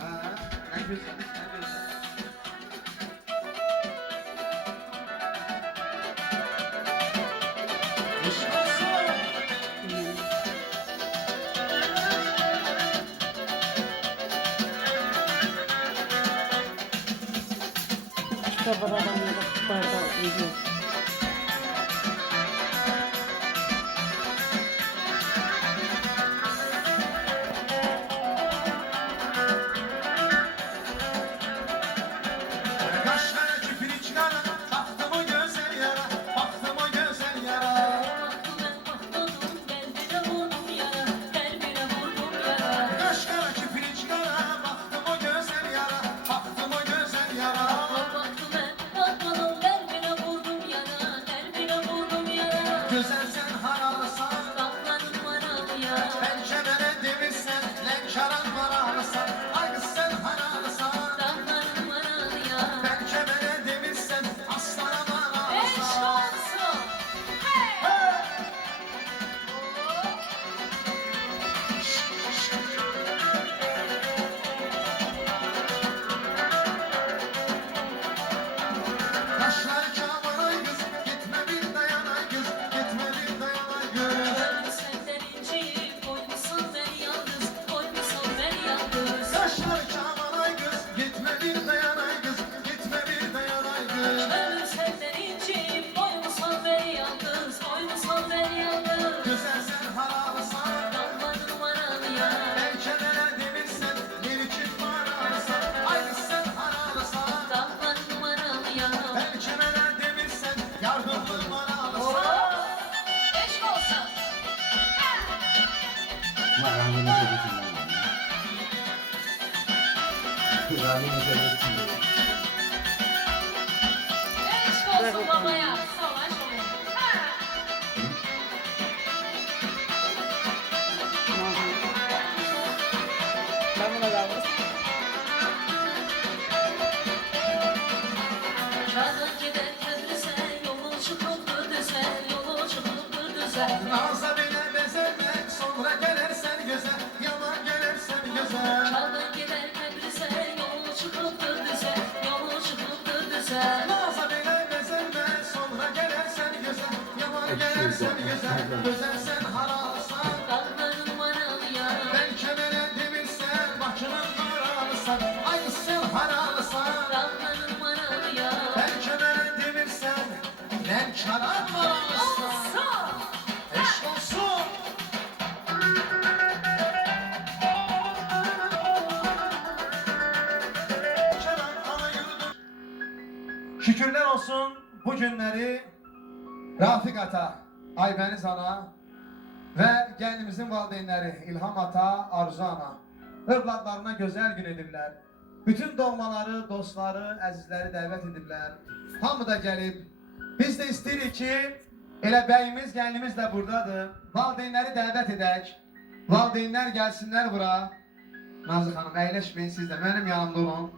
Ha, ne güzel, ne güzel. Eşk olsun. Kitap arabanında bardağı uyuyor. Kaşlara kipini çıkar, baktım o güzel yara, baktım o güzel yara. Kaşlara kipini çıkar, baktım o güzel yara, baktım o güzel yara. Güzel sen haralsan, pençelere demirsen, lençaran haralsan. Ay kız sen haralsan, pençelere demirsen, aslana haralsan. Kaşlar çaman ay kız, gitme bir dayan ay kız, gitme bir dayan ay kız. Kaşlar çaman ay kız, gitme bir dayan ay kız, gitme bir dayan ay kız. Güzel sen haralsan, pençelere demirsen, ne biçim haralsan. Ay kız sen haralsan, pençelere demirsen, yardımın haralsan. Rahmi meselesinden. Rahmi meselesinden. Babaya, savaş oluyor. Ben buna kalmaz. Naza bile bezermek, sonra gelirsen göze, yaman gelirsen göze. Naza bile bezermek, sonra gelirsen göze, yaman gelirsen göze. Güzel sen haralsan, ben kemere demirsen, başının haralsan. Ay kız sen haralsan, ben kemere demirsen, ben çaran haralsan. Eşk olsun. Çaran ana yurdum. Şükürler olsun bu günleri Rafik Ata, Aybeniz Ana ve kendimizin valideynleri İlham Ata, Arzu Ana övladlarına güzel gün edirlər. Bütün doğmaları, dostları, əzizləri dəvət ediblər. Hamı da gəlib. Biz də istəyirik ki, elə bəyimiz, gəlinimiz də buradadır. Valideynləri dəvət edək. Valideynlər gəlsinlər bura. Nazlı xanım, əyləşməyin siz də, mənim yanımda olun.